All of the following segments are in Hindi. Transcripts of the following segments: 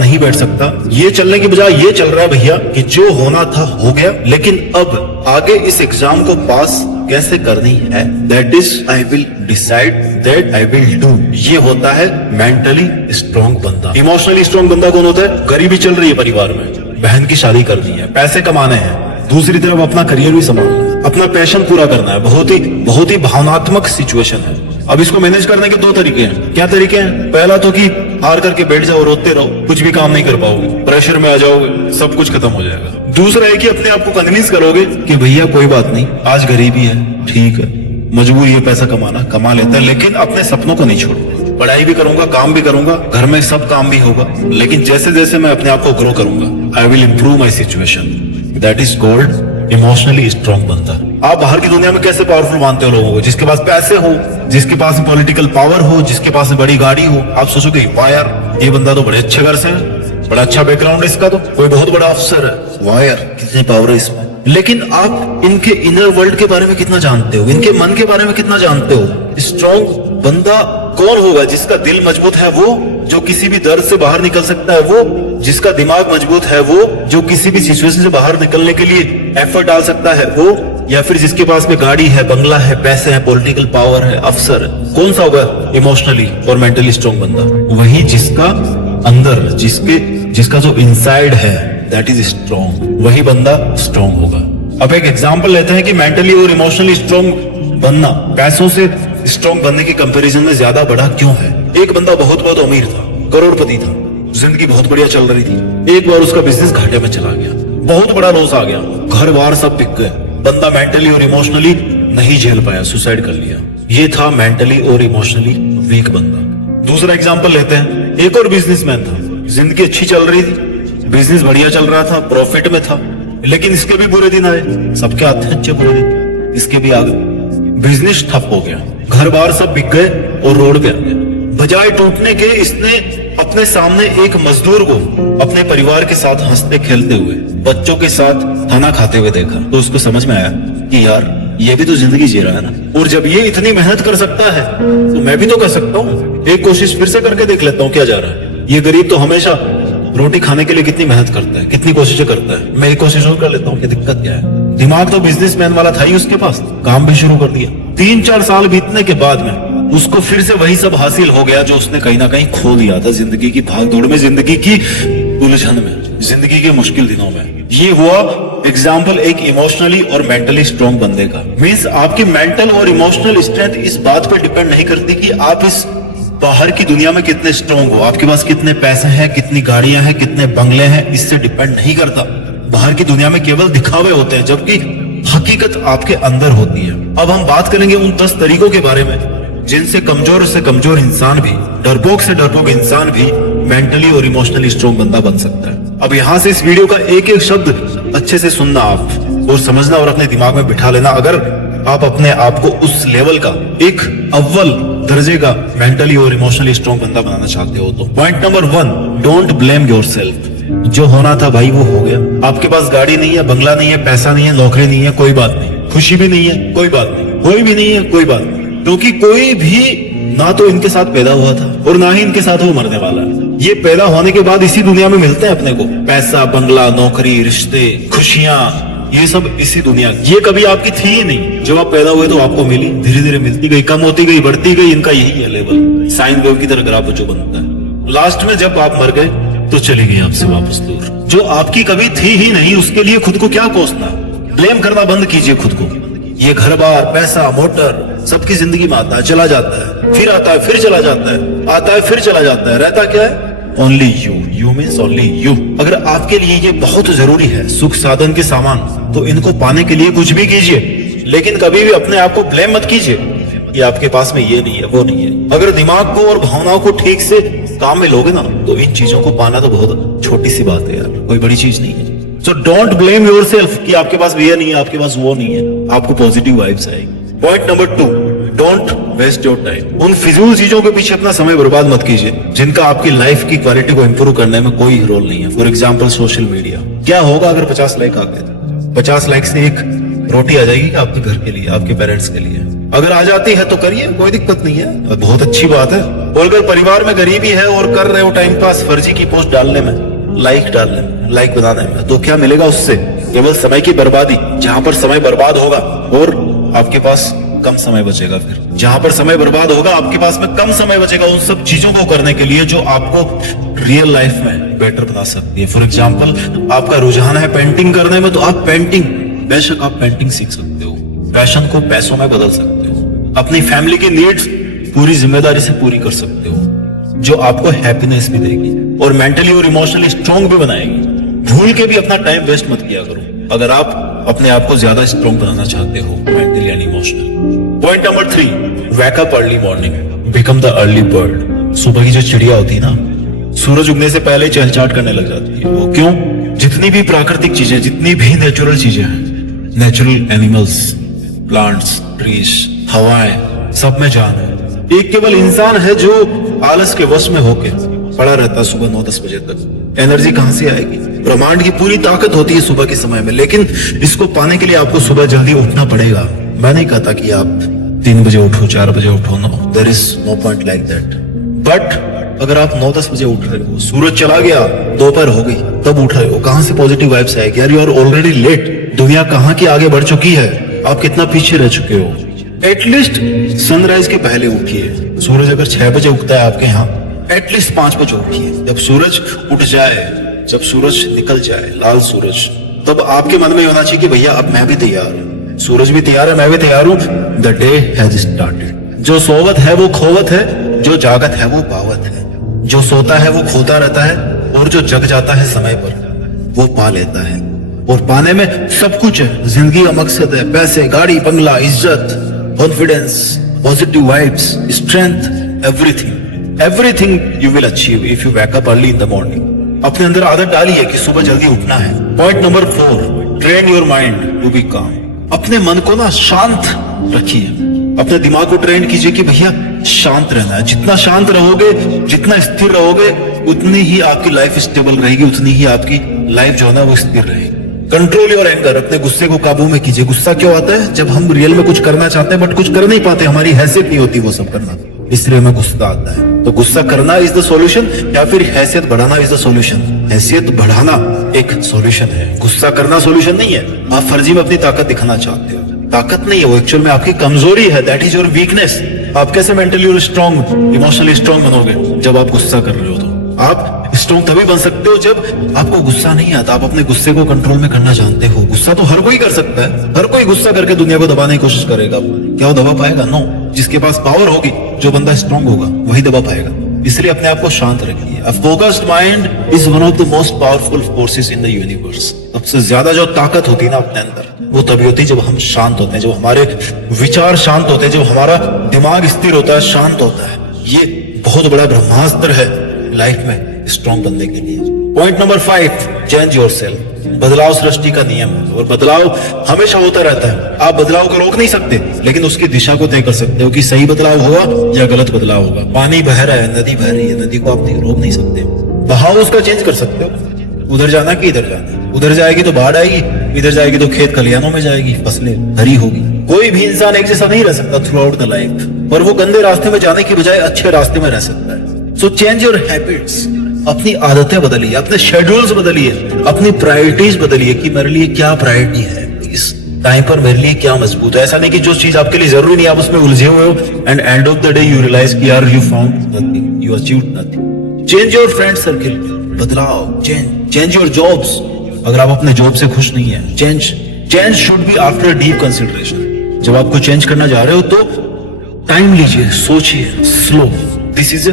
नहीं बैठ सकता। ये चलने की बजाय ये चल रहा है भैया कि जो होना था हो गया, लेकिन अब आगे इस एग्जाम को पास कैसे करनी है, that is I will decide, that I will do. ये होता है मेंटली स्ट्रॉन्ग बंदा। इमोशनली स्ट्रॉन्ग बंदा कौन होता है? गरीबी चल रही है परिवार में, बहन की शादी करनी है, पैसे कमाने हैं, दूसरी तरफ अपना करियर भी संभालना है, अपना पैशन पूरा करना है, बहुत ही भावनात्मक सिचुएशन है। अब इसको मैनेज करने के दो तरीके हैं। क्या तरीके हैं? पहला तो कि हार करके बैठ जाओ, रोते रहो, कुछ भी काम नहीं कर पाओगे, प्रेशर में आ जाओगे, सब कुछ खत्म हो जाएगा। दूसरा है कि अपने आप को कन्विंस करोगे कि भैया कोई बात नहीं, आज गरीबी है, ठीक है, मजबूरी है, पैसा कमाना, कमा लेता है, लेकिन अपने सपनों को नहीं छोड़ूंगा, पढ़ाई भी करूंगा, काम भी करूंगा, घर में सब काम भी होगा, लेकिन जैसे जैसे मैं अपने आप को ग्रो करूंगा, I will improve my situation. That is called emotionally strong बंदा। आप बाहर की दुनिया में कैसे पावरफुल मानते हो लोगों को? जिसके पास पैसे हो, जिसके पास पॉलिटिकल पावर हो, जिसके पास बड़ी गाड़ी हो, आप सोचोगे वाह यार ये बंदा तो बड़े अच्छे घर से है, बड़ा अच्छा बैकग्राउंड है इसका, तो कोई बहुत बड़ा अफसर है, वाह यार कितनी पावर है इसमें। लेकिन आप इनके इनर वर्ल्ड के बारे में कितना जानते हो? इनके मन के बारे में कितना जानते हो? स्ट्रॉन्ग बंदा कौन होगा? जिसका दिल मजबूत है वो, जो किसी भी दर्द से बाहर निकल सकता है वो, जिसका दिमाग मजबूत है वो, जो किसी भी सिचुएशन से बाहर निकलने के लिए एफर्ट डाल सकता है वो, या फिर जिसके पास में गाड़ी है, बंगला है, पैसे हैं, पॉलिटिकल पावर है, अफसर है? कौन सा होगा इमोशनली और मेंटली स्ट्रॉन्ग बंदा? वही जिसका अंदर, जिसका जो इनसाइड है दैट इज स्ट्रॉन्ग, वही बंदा स्ट्रॉन्ग होगा। अब एक एग्जांपल लेते हैं कि मेंटली और इमोशनली स्ट्रॉन्ग बनना पैसों से स्ट्रॉन्ग बनने के कंपैरिजन में ज्यादा बड़ा क्यों है? एक बंदा बहुत अमीर था, करोड़पति था, जिंदगी बहुत बढ़िया चल रही थी, एक बार उसका बिजनेस घाटे में चला गया, बहुत बड़ा लॉस आ गया, घर बार सब बिक गए, बंदा मेंटली और इमोशनली नहीं झेल पाया, सुसाइड कर लिया। ये था मेंटली और इमोशनली वीक बंदा। दूसरा एग्जांपल लेते हैं, एक और बिजनेसमैन था, जिंदगी अच्छी चल रही थी, बिजनेस बढ़िया चल रहा था, प्रॉफिट में था, लेकिन इसके भी बुरे दिन आए, सबके आते हैं अच्छे बुरे दिन, इसके भी आ गए, बिजनेस ठप हो गया, घर बार सब बिक गए और रोड पे आ गया। बजाय टूटने के इसने अपने सामने एक मजदूर को अपने परिवार के साथ हंसते खेलते हुए, बच्चों के साथ खाना खाते हुए देखा, तो उसको समझ में आया कि यार ये भी तो जिंदगी जी रहा है ना, और जब ये इतनी मेहनत कर सकता है तो मैं भी तो कर सकता हूँ, एक कोशिश फिर से करके देख लेता हूँ क्या जा रहा है। ये गरीब तो हमेशा रोटी खाने के लिए कितनी मेहनत करता है, कितनी कोशिशें करता है, मैं एक कोशिश और कर लेता हूँ, क्या दिक्कत क्या है? दिमाग तो बिजनेसमैन वाला था ही उसके पास, काम भी शुरू कर दिया। 3-4 साल बीतने के बाद में उसको फिर से वही सब हासिल हो गया जो उसने कहीं ना कहीं खो दिया था जिंदगी की भागदौड़ में, जिंदगी की उलझन में, जिंदगी के मुश्किल दिनों में। ये हुआ एग्जाम्पल एक इमोशनली और मेंटली स्ट्रॉन्ग बंदे का। मीन्स आपकी मेंटल और इमोशनल स्ट्रेंथ इस बात पर डिपेंड नहीं करती कि आप इस बाहर की दुनिया में कितने स्ट्रॉन्ग हो, आपके पास कितने पैसे हैं, कितनी गाड़ियां हैं, कितने बंगले हैं, इससे डिपेंड नहीं करता। बाहर की दुनिया में केवल दिखावे होते हैं, जबकि हकीकत आपके अंदर होती है। अब हम बात करेंगे उन 10 तरीकों के बारे में जिनसे कमजोर से कमजोर इंसान भी, डरपोक से डरपोक इंसान भी मेंटली और इमोशनली स्ट्रॉन्ग बंदा बन सकता है। अब यहाँ से इस वीडियो का एक एक शब्द अच्छे से सुनना आप और समझना और अपने दिमाग में बिठा लेना, अगर आप अपने आप को उस लेवल का एक अव्वल दर्जे का मेंटली और इमोशनली स्ट्रॉन्ग बंदा बनाना चाहते हो तो। Point number 1, don't blame yourself. जो होना था भाई वो हो गया। आपके पास गाड़ी नहीं है, बंगला नहीं है, पैसा नहीं है, नौकरी नहीं है, कोई बात नहीं, खुशी भी नहीं है, कोई बात नहीं, कोई भी नहीं है, कोई बात नहीं, क्योंकि कोई भी ना तो इनके साथ पैदा हुआ था और ना ही इनके साथ वो मरने वाला है। ये पैदा होने के बाद इसी दुनिया में मिलते हैं अपने को, पैसा, बंगला, नौकरी, रिश्ते, खुशियां, ये सब इसी दुनिया। ये कभी आपकी थी ही नहीं, जब आप पैदा हुए तो आपको मिली, धीरे धीरे मिलती गई, कम होती गई, बढ़ती गई। इनका यही है लेवल, साइन वेव की तरह ग्राफ जो बनता है। लास्ट में जब आप मर गए तो चली गई आपसे वापस दूर। जो आपकी कभी थी ही नहीं उसके लिए खुद को क्या कोसना, ब्लेम करना बंद कीजिए खुद को। ये घर बार, पैसा, मोटर सबकी जिंदगी में आता है, चला जाता है, फिर आता है, फिर चला जाता है, आता है, फिर चला जाता है। रहता क्या है? Only you. You means only you. अगर आपके लिए ये बहुत जरूरी है, सुख साधन के सामान, तो इनको पाने के लिए कुछ भी कीजिए, लेकिन कभी भी अपने आप को ब्लेम मत कीजिए ये आपके पास में ये नहीं है, वो नहीं है। अगर दिमाग को और भावनाओं को ठीक से काम में लोगे ना तो इन चीजों को पाना तो बहुत छोटी सी बात है यार, कोई बड़ी चीज नहीं है। सो डोंट ब्लेम योरसेल्फ कि आपके पास ये नहीं है, आपके पास वो नहीं है। आपको पॉजिटिव वाइब्स आएगी। Point number 2, don't waste your time. उन फिजूल चीजों के पीछे अपना समय बर्बाद मत कीजिए जिनका आपकी लाइफ की क्वालिटी को इंप्रूव करने में कोई रोल नहीं है। For example social media. क्या होगा अगर 50 लाइक आ गए? 50 लाइक से एक रोटी आ जाएगी आपके घर के लिए, आपके पेरेंट्स के लिए। अगर आ जाती है तो करिए, कोई दिक्कत नहीं है, बहुत अच्छी बात है। और अगर परिवार में गरीबी है और कर रहे हो टाइम पास फर्जी की पोस्ट डालने में, लाइक बनाने में, तो क्या मिलेगा उससे? केवल समय की बर्बादी। जहां पर समय बर्बाद होगा और आपके पास कम समय बचेगा, फिर जहां पर समय बर्बाद होगा आपके पास में कम समय बचेगा उन सब चीजों को करने के लिए जो आपको रियल लाइफ में बेटर बना सकती है। फॉर एग्जाम्पल, आपका रुझान है पेंटिंग करने में, तो आप पेंटिंग, बेशक आप पेंटिंग सीख सकते हो, पैशन को पैसों में बदल सकते हो, अपनी फैमिली की नीड्स पूरी जिम्मेदारी से पूरी कर सकते हो, जो आपको हैप्पीनेस भी देगी और मेंटली और इमोशनली स्ट्रांग भी बनाएगी। भूल के भी अपना टाइम वेस्ट मत किया करो अगर आप अपने आप को ज्यादा स्ट्रांग बनाना चाहते हो mentally and emotionally. Point number 3, wake up early morning, become the early bird. सुबह की जो चिड़िया होती है ना, सूरज उगने से पहले चहचहाट करने लग जाती है। वो क्यों? जितनी भी प्राकृतिक चीजें, जितनी भी नेचुरल चीजें हैं, नेचुरल एनिमल्स, प्लांट्स, ट्रीज, हवाएं, सब में जान है। एक केवल इंसान है जो आलस के वश में होके पड़ा रहता है सुबह 9-10 बजे तक। एनर्जी कहां से आएगी? ब्रह्मांड की पूरी ताकत होती है सुबह के समय में, लेकिन इसको पाने के लिए आपको सुबह जल्दी उठना पड़ेगा। मैं नहीं कहता कि आप 3 बजे उठो, 4 बजे उठो, no, there is no point like that. But अगर आप 9-10 बजे उठ रहे हो, सूरज चला गया, दोपहर हो गई, तब उठ रहे हो, कहां से पॉजिटिव वाइब्स आएगी? यार, यू आर ऑलरेडी लेट। दुनिया कहां की आगे बढ़ चुकी है, आप कितना पीछे रह चुके हो। एटलीस्ट सनराइज के पहले उठिए। सूरज अगर 6 बजे उगता है आपके यहाँ, एटलीस्ट 5 बजे उठिए। जब सूरज उठ जाए, जब सूरज निकल जाए, लाल सूरज, तब आपके मन में होना चाहिए कि भैया अब मैं भी तैयार हूं, सूरज भी तैयार है, मैं भी तैयार हूं, द डे हैज स्टार्टेड। जो सोवत है वो खोवत है, जो जागत है वो पावत है, जो सोता है वो खोता रहता है, और जो जग जाता है समय पर वो पा लेता है। और पाने में सब कुछ है, जिंदगी का मकसद है, पैसे, गाड़ी, बंगला, इज्जत, confidence, positive vibes, strength, everything you will achieve if you wake up early in the morning. अपने अंदर आदत डाली है कि सुबह जल्दी उठना है। Point number 4, train your mind to be calm. अपने मन को ना शांत रखिए, अपने दिमाग को ट्रेन कीजिए कि भैया शांत रहना है। जितना शांत रहोगे, जितना स्थिर रहोगे, उतनी ही आपकी लाइफ स्टेबल रहेगी, उतनी ही आपकी लाइफ जो है ना वो स्थिर रहेगी। कंट्रोल योर एंगर, अपने गुस्से को काबू में कीजिए। गुस्सा क्यों आता है? जब हम रियल में कुछ करना चाहते हैं बट कुछ कर नहीं पाते, हमारी हैसियत नहीं होती वो सब करना, इसलिए हमें गुस्सा आता है। तो गुस्सा करना इज द सॉल्यूशन या फिर हैसियत बढ़ाना इज द सॉल्यूशन? हैसियत बढ़ाना एक सॉल्यूशन है, गुस्सा करना सॉल्यूशन नहीं है। आप फर्जी में अपनी ताकत दिखाना चाहते हो, ताकत नहीं है वो, एक्चुअल में आपकी कमजोरी है। That is your weakness. आप कैसे मेंटली और स्ट्रॉन्ग, इमोशनली स्ट्रॉन्ग बनोगे? जब आप गुस्सा कर रहे हो। तो आप स्ट्रॉन्ग तभी बन सकते हो जब आपको गुस्सा नहीं आता, आप अपने गुस्से को कंट्रोल में करना जानते हो। गुस्सा तो हर कोई कर सकता है, हर कोई गुस्सा करके दुनिया को दबाने की कोशिश करेगा। क्या वो दबा पाएगा? नो। जिसके पास पावर होगी, जो बंदा स्ट्रॉन्ग होगा, वही दबा पाएगा। इसलिए अपने आप को शांत रखिए। A focused mind is one of the most powerful forces in the universe. सबसे ज्यादा जो ताकत होती है ना अपने अंदर, वो तभी होती है जब हम शांत होते हैं, जब हमारे विचार शांत होते हैं, जब हमारा दिमाग स्थिर होता है, शांत होता है। ये बहुत बड़ा ब्रह्मास्त्र है लाइफ में स्ट्रॉन्ग बनने के लिए। Point number 5, change yourself. बदलाव सृष्टि का नियम है और बदलाव हमेशा होता रहता है। आप बदलाव को रोक नहीं सकते, लेकिन उसकी दिशा को तय कर सकते हो कि सही बदलाव होगा या गलत बदलाव होगा। पानी बह रहा है, नदी बह रही है, नदी को आप रोक नहीं सकते, बहाव उसका चेंज कर सकते हो। उधर जाना कि इधर जाना, उधर जाएगी तो बाढ़ आएगी, इधर जाएगी तो खेत खलिहानों में जाएगी, फसलें हरी होगी। कोई भी इंसान एक जैसा नहीं रह सकता थ्रू आउट द लाइफ, पर वो गंदे रास्ते में जाने की बजाय अच्छे रास्ते में रह सकता है। So change your habits. अपनी आदतें बदलिए, अपने शेड्यूल्स बदलिए, अपनी प्रायोरिटीज बदलिए कि मेरे लिए क्या प्रायोरिटी है, इस टाइम पर मेरे लिए क्या मजबूत है। ऐसा नहीं कि जो चीज आपके लिए जरूरी नहीं आप उसमें उलझे हुए हो and end of the day you realize कि यार you found nothing, you achieved nothing. Change your friend circle. बदलाव, चेंज योर जॉब्स। अगर आप अपने जॉब से खुश नहीं है, change should be after deep consideration. जब आपको चेंज करना जा रहे हो तो टाइम लीजिए, सोचिए, slow. This is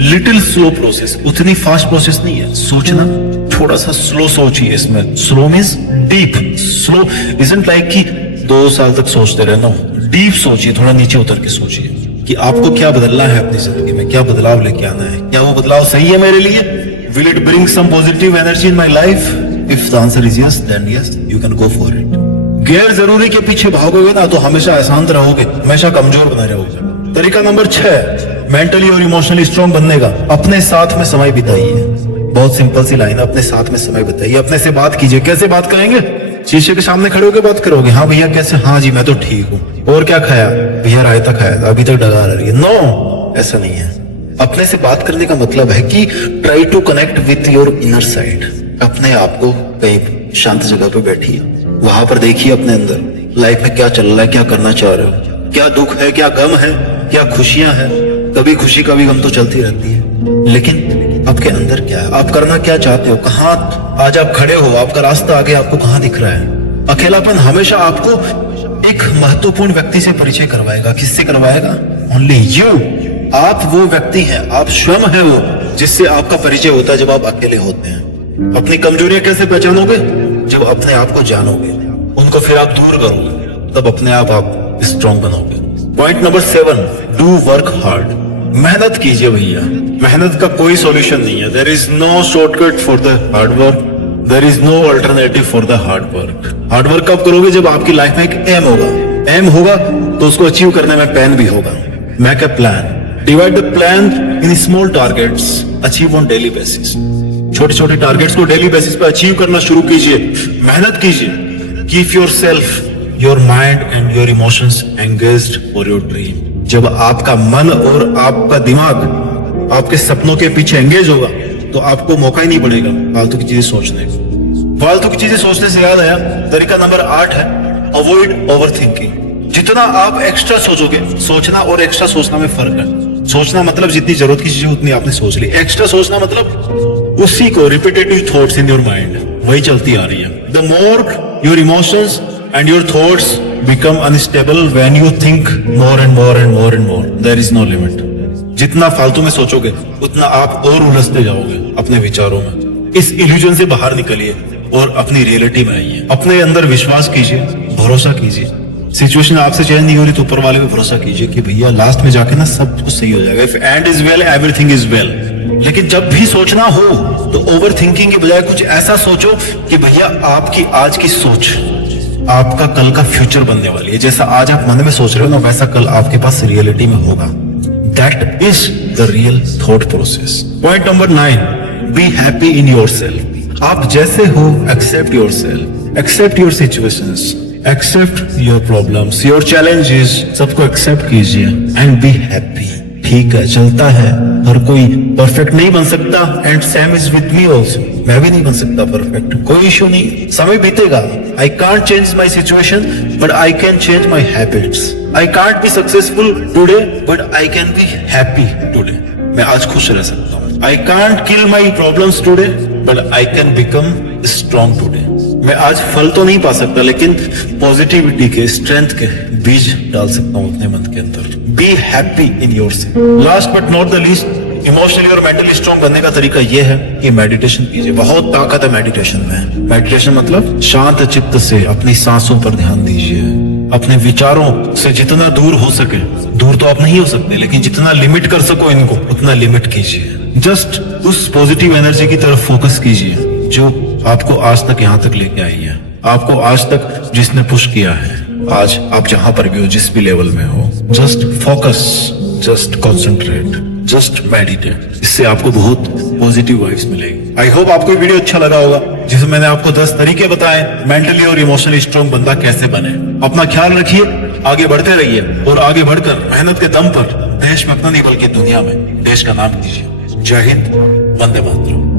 little slow process, उतनी फास्ट प्रोसेस नहीं है। सोचना थोड़ा सा स्लो सोचिए। इसमें slow means deep. Slow isn't like कि 2 साल तक सोचते रहना। डीप सोचिए, थोड़ा नीचे उतर के सोचिए कि आपको क्या बदलना है अपनी जिंदगी में, क्या बदलाव लेके आना है, क्या वो बदलाव सही है मेरे लिए? Will it bring some positive energy in my life? If the answer is yes, then yes, you can go for it. गैर जरूरी के पीछे भागोगे ना तो हमेशा अशांत रहोगे, हमेशा कमजोर बने रहोगे। तरीका नंबर 6, मेंटली और इमोशनली स्ट्रॉन्ग बनने का, अपने साथ में समय बिताइए। बहुत सिंपल सी लाइन है, अपने साथ में समय बिताइए, अपने से बात कीजिए। कैसे बात करेंगे? शीशे के सामने खड़े होकर बात करोगे, हाँ भैया कैसे, हाँ जी मैं तो ठीक हूँ, और क्या खाया भैया, रायता खाया था, अभी तक डकार आ रही है। नो, ऐसा नहीं है। अपने से बात करने का मतलब है कि try to connect with your inner side. अपने आप को कहीं शांत जगह पे बैठिए, वहां पर देखिए अपने अंदर लाइफ में क्या चल रहा है, क्या करना चाह रहे हो, क्या दुख है, क्या गम है, क्या खुशियां हैं। कभी खुशी कभी गम तो चलती रहती है, लेकिन आपके अंदर क्या है, आप करना क्या चाहते हो, कहाँ आज आप खड़े हो, आपका रास्ता आगे आपको कहाँ दिख रहा है। अकेलापन हमेशा आपको एक महत्वपूर्ण व्यक्ति से परिचय करवाएगा। किससे करवाएगा? Only you. आप वो व्यक्ति हैं, आप स्वयं है वो जिससे आपका परिचय होता है जब आप अकेले होते हैं। अपनी कमजोरियां कैसे पहचानोगे? जब अपने आप को जानोगे, उनको फिर आप दूर करोगे, तब अपने आप स्ट्रॉन्ग बनोगे। Point number 7, do work hard. मेहनत कीजिए भैया, मेहनत का कोई सॉल्यूशन नहीं है। There is no shortcut for the hard work, there is no alternative for the hard work. Hard work कब करोगे? जब आपकी लाइफ में एक एम होगा। एम होगा तो उसको अचीव करने में पेन भी होगा। Make a plan, divide the plan in small targets, achieve on daily basis. छोटे छोटे टारगेट्स को डेली बेसिस पे अचीव करना शुरू कीजिए, मेहनत कीजिए। Keep your self, your mind and your emotions engaged for your dream. जब आपका मन और आपका दिमाग आपके सपनों के पीछे एंगेज होगा तो आपको मौका ही नहीं पड़ेगा फालतू की चीजें सोचने को। फालतू की चीजें सोचने से याद आया, तरीका नंबर 8 है अवॉइड ओवर थिंकिंग। जितना आप एक्स्ट्रा सोचोगे, सोचना और एक्स्ट्रा सोचना में फर्क है। सोचना मतलब जितनी जरूरत की चीजें उतनी आपने सोच ली। एक्स्ट्रा सोचना मतलब उसी को repetitive thoughts in your mind, वही चलती आ रही है। The more your emotions and your thoughts become unstable when you think more and more and more and more. There is no limit. जितना फालतू में सोचोगे उतना आप और उलझते जाओगे अपने विचारों में। इस इल्यूजन से बाहर निकलिए और अपनी रियलिटी में आइए। अपने अंदर विश्वास कीजिए, भरोसा कीजिए। सिचुएशन आपसे चेंज नहीं हो रही तो ऊपर वाले पे भरोसा कीजिए कि भैया लास्ट में जाके ना सब कुछ सही हो जाएगा। If end is well, everything is well. लेकिन जब भी सोचना हो तो ओवर थिंकिंग के बजाय कुछ ऐसा सोचो कि भैया आपकी आज की सोच आपका कल का फ्यूचर बनने वाली है। जैसा आज आप मन में सोच रहे हो ना, वैसा कल आपके पास रियलिटी में होगा। That is the real thought process. Point number 9, be happy in yourself. आप जैसे हो accept yourself, accept your situations, accept your problems, your challenges, सबको एक्सेप्ट कीजिए एंड बी हैप्पी। ठीक है, चलता है, हर कोई परफेक्ट नहीं बन सकता and same is with me also. मैं भी नहीं बन सकता परफेक्ट, कोई इशू नहीं, समय बीतेगा। I can't change my situation but I can change my habits. I can't be successful today but I can be happy today. मैं आज खुश रह सकता हूँ। I can't kill my problems today but I can become strong today. मैं आज फल तो नहीं पा सकता लेकिन पॉजिटिविटी के, स्ट्रेंथ के बीज डाल सकता हूँ अपने मन के अंदर। B happy in yourself. Last but not the least, emotionally और मेंटली स्ट्रॉन्ग बनने का तरीका यह है कि मेडिटेशन कीजिए। बहुत ताकत है मेडिटेशन में। मेडिटेशन मतलब शांत चित्त से अपनी सांसों पर ध्यान दीजिए। अपने विचारों से जितना दूर हो सके, दूर तो आप नहीं हो सकते लेकिन जितना लिमिट कर सको इनको उतना लिमिट कीजिए। जस्ट उस पॉजिटिव एनर्जी की तरफ फोकस कीजिए जो आपको आज तक यहाँ तक लेके आई है, आपको आज तक जिसने पुश किया है। आज आप जहां पर भी हो, जिस भी लेवल में हो, just focus, just concentrate, just meditate. इससे आपको बहुत पॉजिटिव वाइब्स मिलेगी। आई होप आपको ये वीडियो अच्छा लगा होगा जिसमें मैंने आपको 10 तरीके बताए मेंटली और इमोशनली स्ट्रॉन्ग बंदा कैसे बने। अपना ख्याल रखिए, आगे बढ़ते रहिए और आगे बढ़कर मेहनत के दम पर देश में अपना नहीं बल्कि दुनिया में देश का नाम कीजिए। जय हिंद, वंदे मातरम।